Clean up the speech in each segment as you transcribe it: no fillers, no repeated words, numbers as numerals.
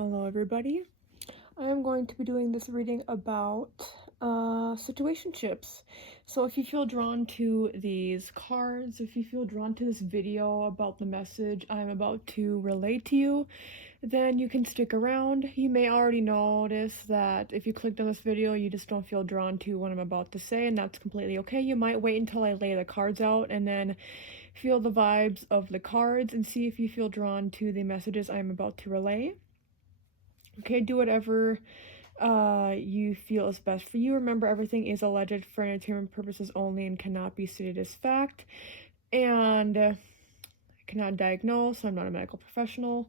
Hello everybody. I am going to be doing this reading about situationships. So if you feel drawn to these cards, if you feel drawn to this video about the message I'm about to relay to you, then you can stick around. You may already notice that if you clicked on this video, you just don't feel drawn to what I'm about to say, and that's completely okay. You might wait until I lay the cards out and then feel the vibes of the cards and see if you feel drawn to the messages I'm about to relay. Okay, do whatever you feel is best for you. Remember, everything is alleged for entertainment purposes only and cannot be stated as fact. And I cannot diagnose. I'm not a medical professional.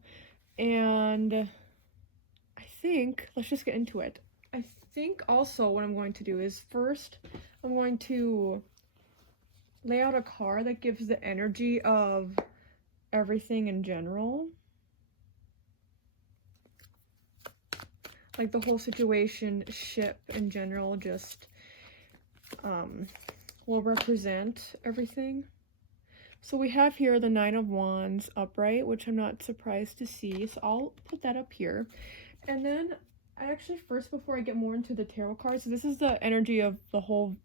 And I think, let's just get into it. I think also what I'm going to do is first, I'm going to lay out a card that gives the energy of everything in general. Like the whole situationship in general just will represent everything. So we have here the Nine of Wands upright, which I'm not surprised to see, so I'll put that up here. And then I actually, first, before I get more into the tarot cards, so this is the energy of the whole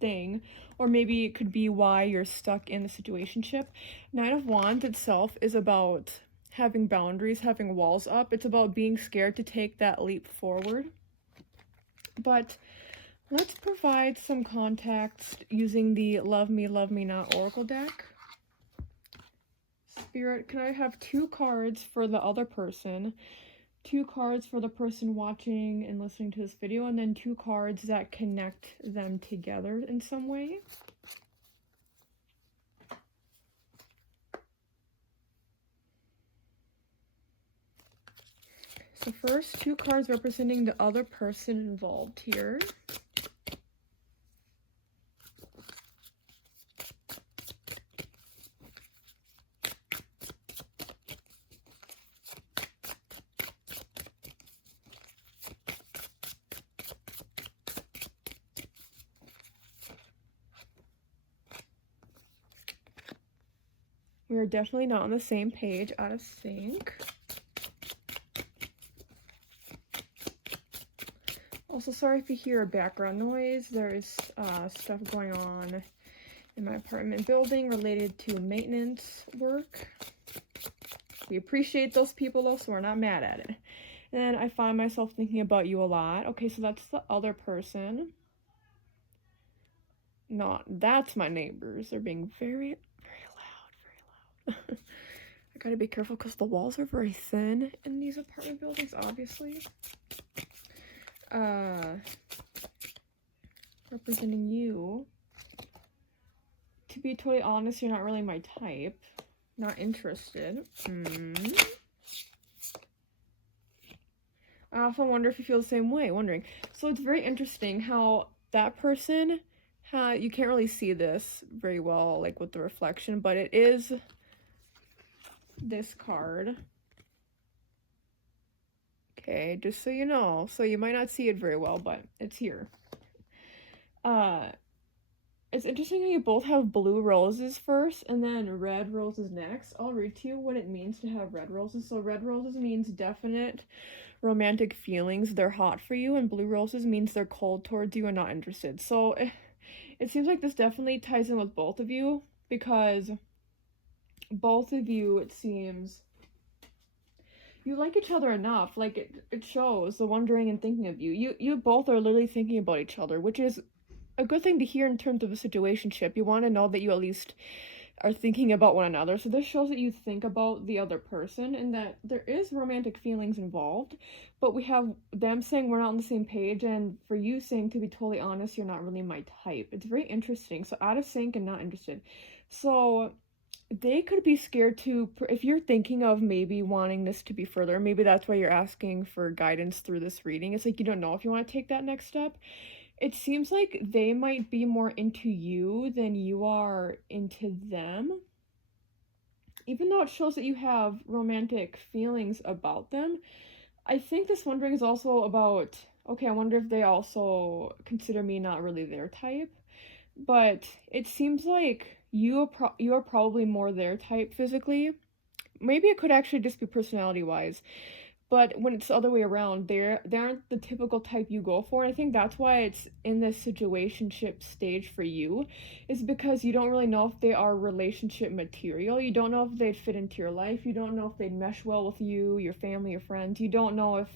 thing, or maybe it could be why you're stuck in the situationship. Nine of Wands itself is about having boundaries, having walls up. It's about being scared to take that leap forward. But let's provide some context using the Love Me Not Oracle deck. Spirit, can I have 2 cards for the other person, 2 cards for the person watching and listening to this video, and then 2 cards that connect them together in some way? So first, 2 cards representing the other person involved here. We are definitely not on the same page, out of sync. Also, sorry if you hear background noise. There's stuff going on in my apartment building related to maintenance work. We appreciate those people though, so we're not mad at it. And I find myself thinking about you a lot. Okay, so that's the other person. Not, that's my neighbors. They're being very loud. I gotta be careful because the walls are very thin in these apartment buildings, obviously. Representing you. To be totally honest, you're not really my type. Not interested. I often wonder if you feel the same way, wondering. So it's very interesting how that person, you can't really see this very well, like with the reflection, but it is this card. Okay, just so you know. So you might not see it very well, but it's here. It's interesting how you both have blue roses first and then red roses next. I'll read to you what it means to have red roses. So red roses means definite romantic feelings. They're hot for you, and blue roses means they're cold towards you and not interested. So it seems like this definitely ties in with both of you, because both of you, it seems, you like each other enough. Like it shows the wondering and thinking of you. You both are literally thinking about each other, which is a good thing to hear in terms of a situationship. You want to know that you at least are thinking about one another. So this shows that you think about the other person and that there is romantic feelings involved, but we have them saying we're not on the same page, and for you saying, to be totally honest, you're not really my type. It's very interesting. So out of sync and not interested. So they could be scared to, if you're thinking of maybe wanting this to be further, maybe that's why you're asking for guidance through this reading. It's like you don't know if you want to take that next step. It seems like they might be more into you than you are into them. Even though it shows that you have romantic feelings about them, I think this wondering is also about, okay, I wonder if they also consider me not really their type. But it seems like you are probably more their type physically. Maybe it could actually just be personality-wise. But when it's the other way around, they aren't the typical type you go for. And I think that's why it's in this situationship stage for you, is because you don't really know if they are relationship material. You don't know if they'd fit into your life. You don't know if they'd mesh well with you, your family, your friends. You don't know if,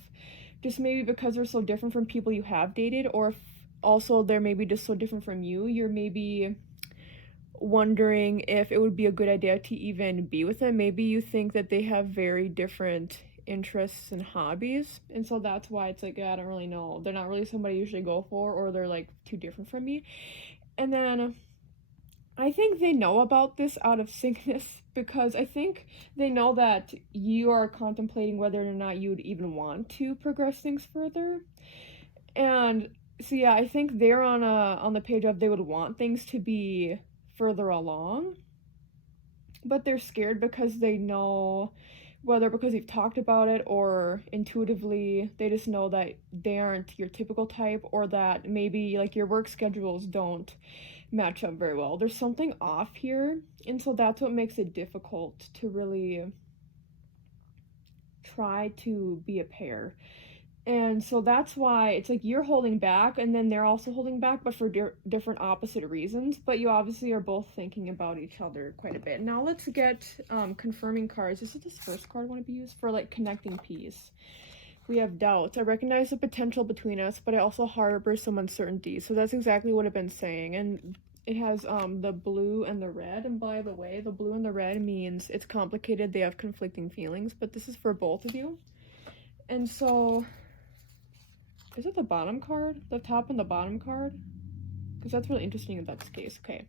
just maybe because they're so different from people you have dated, or if also they're maybe just so different from you, you're maybe wondering if it would be a good idea to even be with them. Maybe you think that they have very different interests and hobbies, and so that's why it's like, yeah, I don't really know, they're not really somebody I usually go for, or they're like too different from me. And then I think they know about this out of syncness, because I think they know that you are contemplating whether or not you'd even want to progress things further. And so yeah, I think they're on the page of they would want things to be further along, but they're scared because they know, whether because you've talked about it or intuitively, they just know that they aren't your typical type, or that maybe like your work schedules don't match up very well. There's something off here, and so that's what makes it difficult to really try to be a pair. And so that's why it's like you're holding back, and then they're also holding back, but for different opposite reasons. But you obviously are both thinking about each other quite a bit. Now let's get confirming cards. This is this first card I want to be used for, like, connecting peace. We have doubt. I recognize the potential between us, but I also harbor some uncertainty. So that's exactly what I've been saying. And it has the blue and the red. And by the way, the blue and the red means it's complicated. They have conflicting feelings, but this is for both of you. And so, is it the bottom card? The top and the bottom card? Because that's really interesting if that's the case. Okay.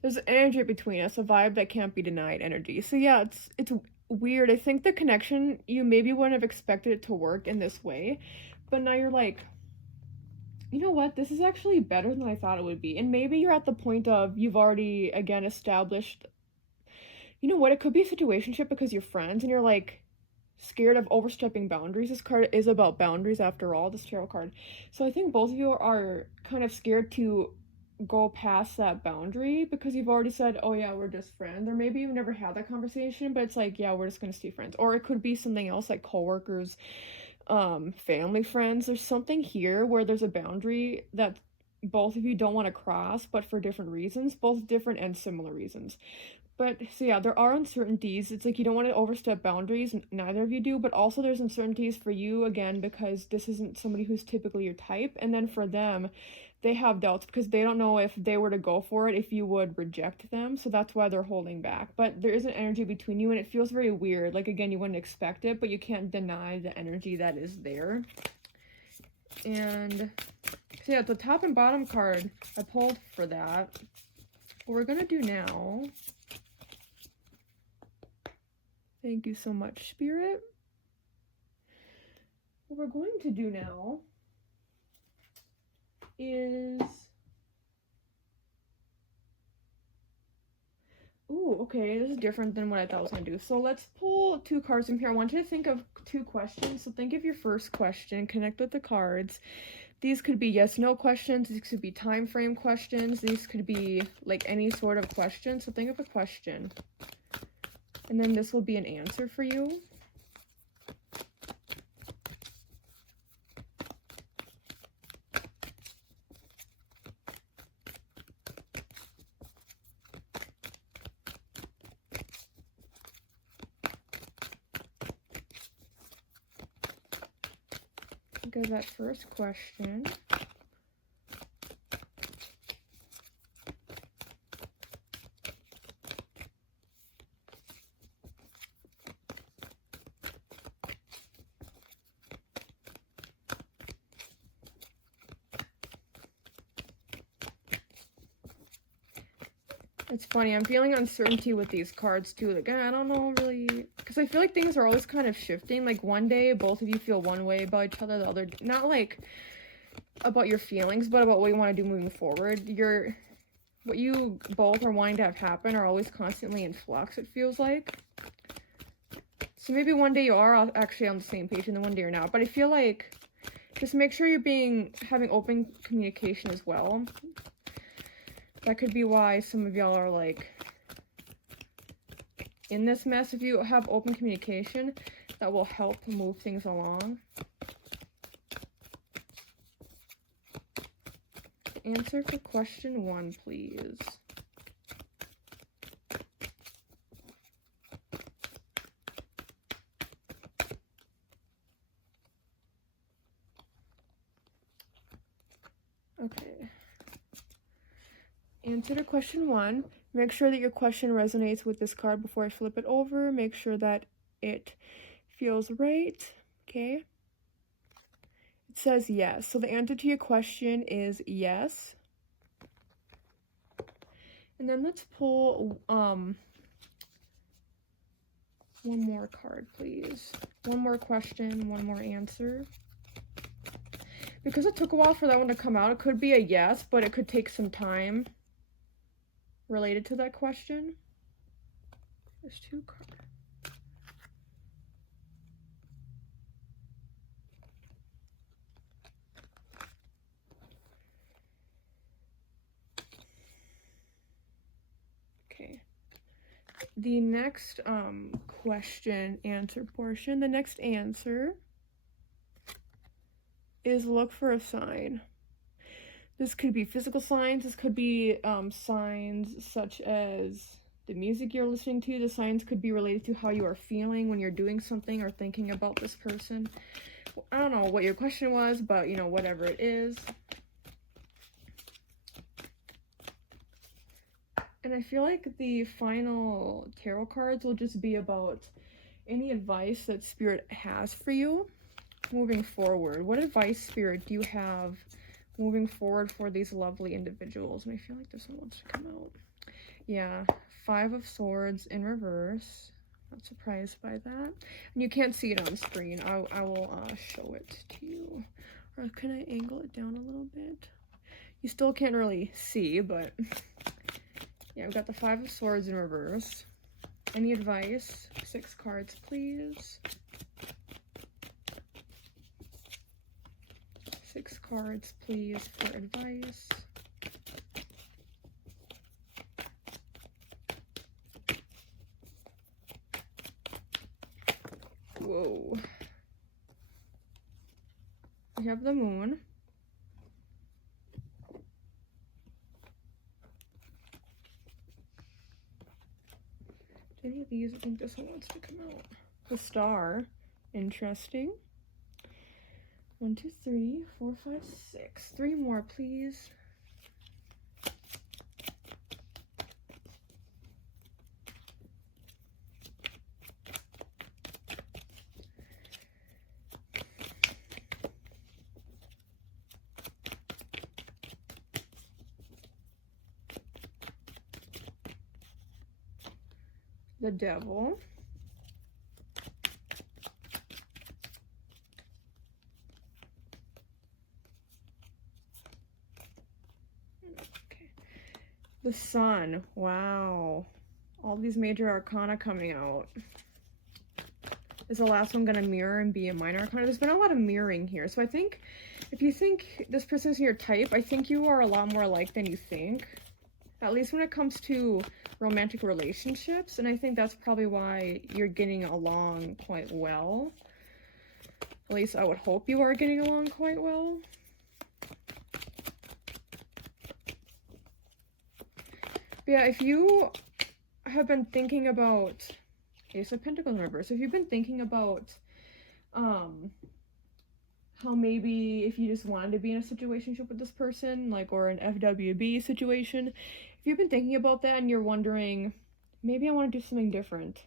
There's an energy between us, a vibe that can't be denied energy. So yeah, it's weird. I think the connection, you maybe wouldn't have expected it to work in this way, but now you're like, you know what? This is actually better than I thought it would be. And maybe you're at the point of you've already, again, established, you know what? It could be a situationship because you're friends and you're like, scared of overstepping boundaries. This card is about boundaries after all, this tarot card. So I think both of you are kind of scared to go past that boundary because you've already said, oh yeah, we're just friends. Or maybe you've never had that conversation, but it's like, yeah, we're just gonna stay friends. Or it could be something else, like coworkers, family, friends. There's something here where there's a boundary that both of you don't want to cross, but for different reasons, both different and similar reasons. But, so yeah, there are uncertainties. It's like you don't want to overstep boundaries, neither of you do, but also there's uncertainties for you, again, because this isn't somebody who's typically your type, and then for them, they have doubts because they don't know if they were to go for it, if you would reject them, so that's why they're holding back. But there is an energy between you, and it feels very weird. Like, again, you wouldn't expect it, but you can't deny the energy that is there. And, so yeah, the top and bottom card, I pulled for that. What we're gonna do now... Thank you so much, Spirit. What we're going to do now is... Ooh, okay, this is different than what I thought I was going to do. So let's pull two cards from here. I want you to think of two questions. So think of your first question, connect with the cards. These could be yes/no questions. These could be time frame questions. These could be like any sort of question. So think of a question. And then this will be an answer for you. Think of that first question. It's funny, I'm feeling uncertainty with these cards too. Like, I don't know really, because I feel like things are always kind of shifting. Like, one day both of you feel one way about each other, the other, not like about your feelings, but about what you want to do moving forward. What you both are wanting to have happen are always constantly in flux, it feels like. So maybe one day you are actually on the same page and then one day you're not. But I feel like just make sure you're having open communication as well. That could be why some of y'all are like in this mess. If you have open communication, that will help move things along. Answer for question 1, please. Okay. Answer to question 1. Make sure that your question resonates with this card before I flip it over. Make sure that it feels right. Okay. It says yes. So the answer to your question is yes. And then let's pull one more card, please. One more question, one more answer. Because it took a while for that one to come out, it could be a yes, but it could take some time related to that question. There's 2 cards. Okay. The next question answer portion, the next answer is look for a sign. This could be physical signs. This could be signs such as the music you're listening to. The signs could be related to how you are feeling when you're doing something or thinking about this person. I don't know what your question was, but, you know, whatever it is. And I feel like the final tarot cards will just be about any advice that Spirit has for you moving forward. What advice, Spirit, do you have moving forward for these lovely individuals? And I feel like this one wants to come out. Yeah, 5 of Swords in reverse. Not surprised by that. And you can't see it on screen. I will show it to you. Or can I angle it down a little bit? You still can't really see, but yeah, we've got the 5 of Swords in reverse. Any advice? 6 cards, please. 6 cards, please, for advice. Whoa. We have the Moon. Any of these? I think this one wants to come out. The Star. Interesting. 1, 2, 3, 4, 5, 6. 3 more, please. The Devil. Okay. The Sun. Wow. All these major arcana coming out. Is the last one going to mirror and be a minor arcana? There's been a lot of mirroring here. So I think if you think this person is your type, I think you are a lot more alike than you think. At least when it comes to romantic relationships. And I think that's probably why you're getting along quite well. At least I would hope you are getting along quite well. But yeah, if you have been thinking about Ace of Pentacles in reverse, if you've been thinking about how maybe if you just wanted to be in a situationship with this person, like, or an FWB situation, if you've been thinking about that and you're wondering, maybe I want to do something different,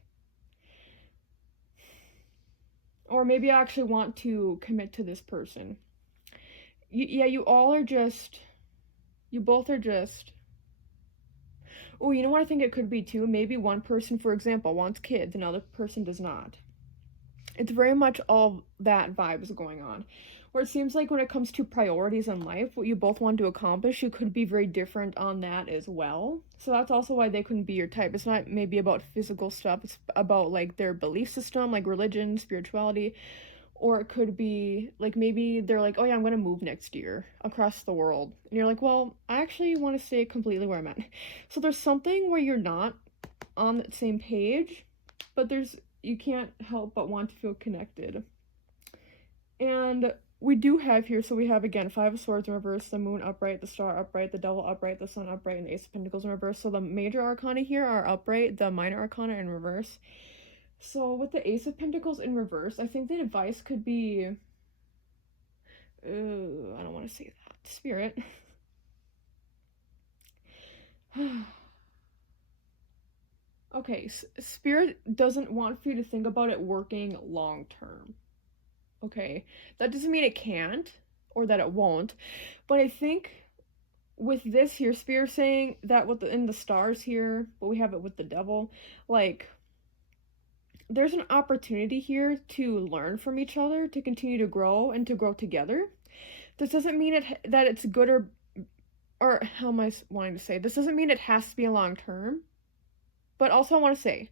or maybe I actually want to commit to this person. You both are just, oh, you know what I think it could be too? Maybe one person, for example, wants kids, another person does not. It's very much all that vibe is going on. Where it seems like when it comes to priorities in life, what you both want to accomplish, you could be very different on that as well. So that's also why they couldn't be your type. It's not maybe about physical stuff. It's about like their belief system, like religion, spirituality. Or it could be like maybe they're like, oh yeah, I'm going to move next year across the world. And you're like, well, I actually want to stay completely where I'm at. So there's something where you're not on that same page, but there's you can't help but want to feel connected. And we do have here, so we have again 5 of Swords in reverse, the Moon upright, the Star upright, the Devil upright, the Sun upright, and the Ace of Pentacles in reverse. So the major arcana here are upright, the minor arcana in reverse. So with the Ace of Pentacles in reverse, I think the advice could be, I don't want to say that, Spirit. Okay, Spirit doesn't want for you to think about it working long term. Okay, that doesn't mean it can't or that it won't, but I think with this here, Spirit saying that in the stars here, but we have it with the Devil, like, there's an opportunity here to learn from each other, to continue to grow and to grow together. This doesn't mean that it's good or how am I wanting to say? This doesn't mean it has to be a long term. But also I want to say,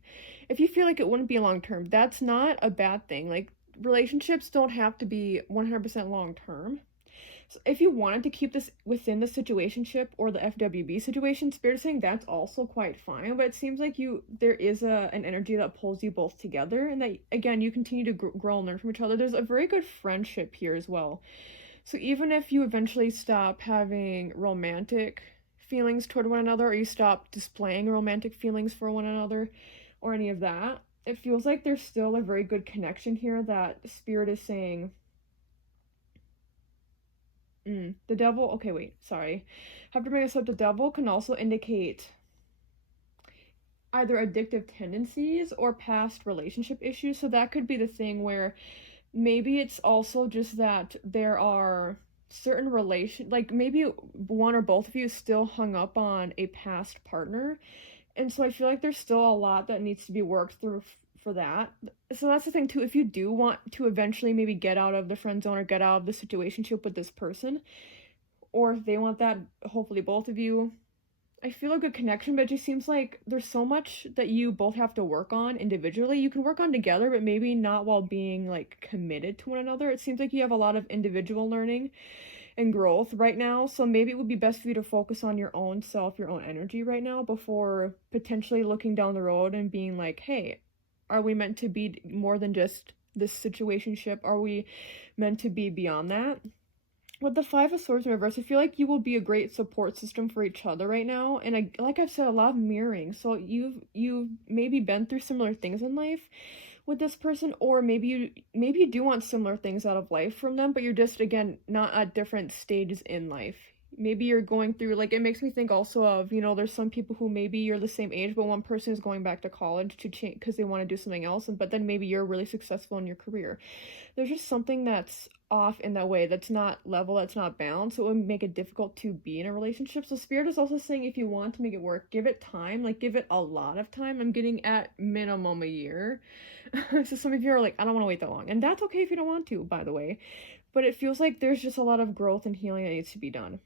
if you feel like it wouldn't be long term, that's not a bad thing. Like, relationships don't have to be 100% long term. So if you wanted to keep this within the situationship or the FWB situation, Spirit is saying that's also quite fine. But it seems like there is an energy that pulls you both together, and that, again, you continue to grow and learn from each other. There's a very good friendship here as well. So even if you eventually stop having romantic feelings toward one another, or you stop displaying romantic feelings for one another, or any of that, it feels like there's still a very good connection here that Spirit is saying. The Devil, okay, wait, sorry. Have to bring this up. The Devil can also indicate either addictive tendencies or past relationship issues. So that could be the thing where maybe it's also just that there are certain like maybe one or both of you is still hung up on a past partner, and so I feel like there's still a lot that needs to be worked through for that. So that's the thing too, if you do want to eventually maybe get out of the friend zone or get out of the situationship with this person, or if they want that, hopefully both of you, I feel a good connection, but it just seems like there's so much that you both have to work on individually. You can work on together, but maybe not while being like committed to one another. It seems like you have a lot of individual learning and growth right now, so maybe it would be best for you to focus on your own self, your own energy right now, before potentially looking down the road and being like, hey, are we meant to be more than just this situationship? Are we meant to be beyond that? With the 5 of Swords in reverse, I feel like you will be a great support system for each other right now, and like I've said, a lot of mirroring. So you've maybe been through similar things in life with this person, or maybe you do want similar things out of life from them, but you're just, again, not at different stages in life. Maybe you're going through, like, it makes me think also of, there's some people who maybe you're the same age, but one person is going back to college to change because they want to do something else, but then maybe you're really successful in your career. There's just something that's off in that way, that's not level, that's not balanced, so it would make it difficult to be in a relationship. So Spirit is also saying, if you want to make it work, give it time, like give it a lot of time. I'm getting at minimum a year. So some of you are like, I don't want to wait that long, and that's okay if you don't want to, by the way, but it feels like there's just a lot of growth and healing that needs to be done.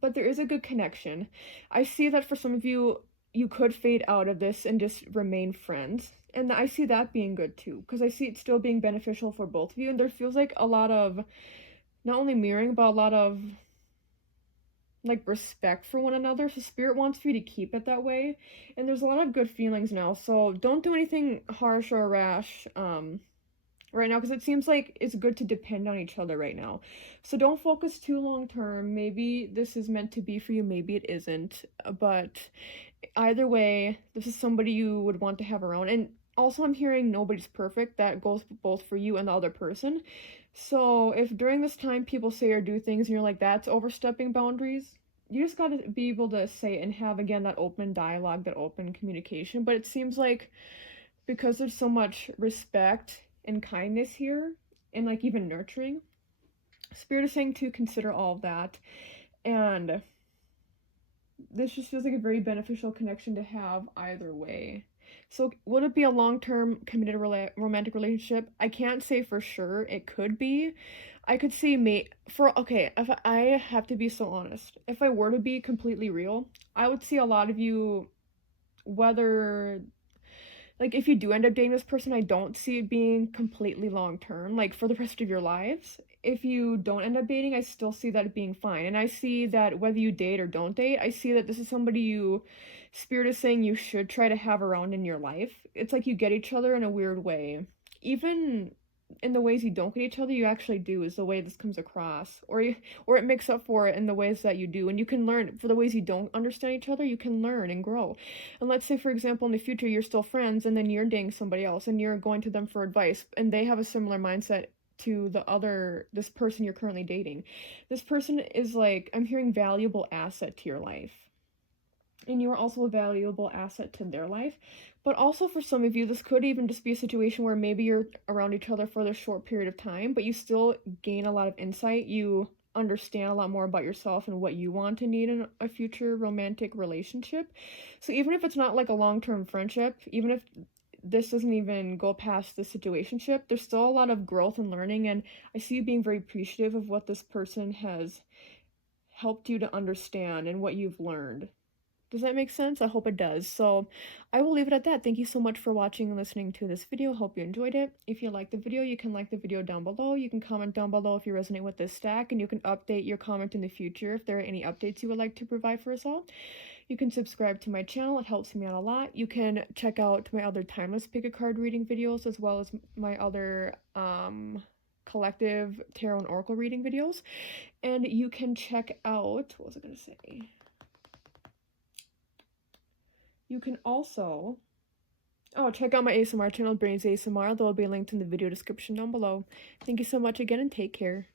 But there is a good connection. I see that for some of you, you could fade out of this and just remain friends. And I see that being good too, because I see it still being beneficial for both of you. And there feels like a lot of, not only mirroring, but a lot of like respect for one another. So Spirit wants for you to keep it that way. And there's a lot of good feelings now. So don't do anything harsh or rash right now, because it seems like it's good to depend on each other right now. So don't focus too long term. Maybe this is meant to be for you, maybe it isn't, but either way, this is somebody you would want to have around. And also, I'm hearing nobody's perfect. That goes both for you and the other person. So if during this time people say or do things and you're like, that's overstepping boundaries, you just got to be able to say it and have, again, that open dialogue, that open communication. But it seems like because there's so much respect and kindness here, and like even nurturing, Spirit is saying to consider all of that, and this just feels like a very beneficial connection to have either way. So would it be a long-term committed romantic relationship? I can't say for sure. It could be. I could see if I have to be so honest, if I were to be completely real, I would see a lot of you, whether like, if you do end up dating this person, I don't see it being completely long term, like, for the rest of your lives. If you don't end up dating, I still see that being fine. And I see that whether you date or don't date, I see that this is somebody you, Spirit is saying you should try to have around in your life. It's like you get each other in a weird way. Even in the ways you don't get each other, you actually do, is the way this comes across. Or it makes up for it in the ways that you do. And you can learn, for the ways you don't understand each other, you can learn and grow. And let's say, for example, in the future, you're still friends, and then you're dating somebody else, and you're going to them for advice, and they have a similar mindset to this person you're currently dating. This person is, like, I'm hearing, valuable asset to your life. And you're also a valuable asset to their life. But also, for some of you, this could even just be a situation where maybe you're around each other for a short period of time, but you still gain a lot of insight. You understand a lot more about yourself and what you want and need in a future romantic relationship. So even if it's not like a long-term friendship, even if this doesn't even go past the situationship, there's still a lot of growth and learning, and I see you being very appreciative of what this person has helped you to understand and what you've learned. Does that make sense? I hope it does. So I will leave it at that. Thank you so much for watching and listening to this video. Hope you enjoyed it. If you liked the video, you can like the video down below. You can comment down below if you resonate with this stack, and you can update your comment in the future if there are any updates you would like to provide for us all. You can subscribe to my channel. It helps me out a lot. You can check out my other timeless pick a card reading videos, as well as my other collective tarot and oracle reading videos. And you can check out, what was I going to say? You can also, check out my ASMR channel, Brittney's ASMR. There will be a link in the video description down below. Thank you so much again, and take care.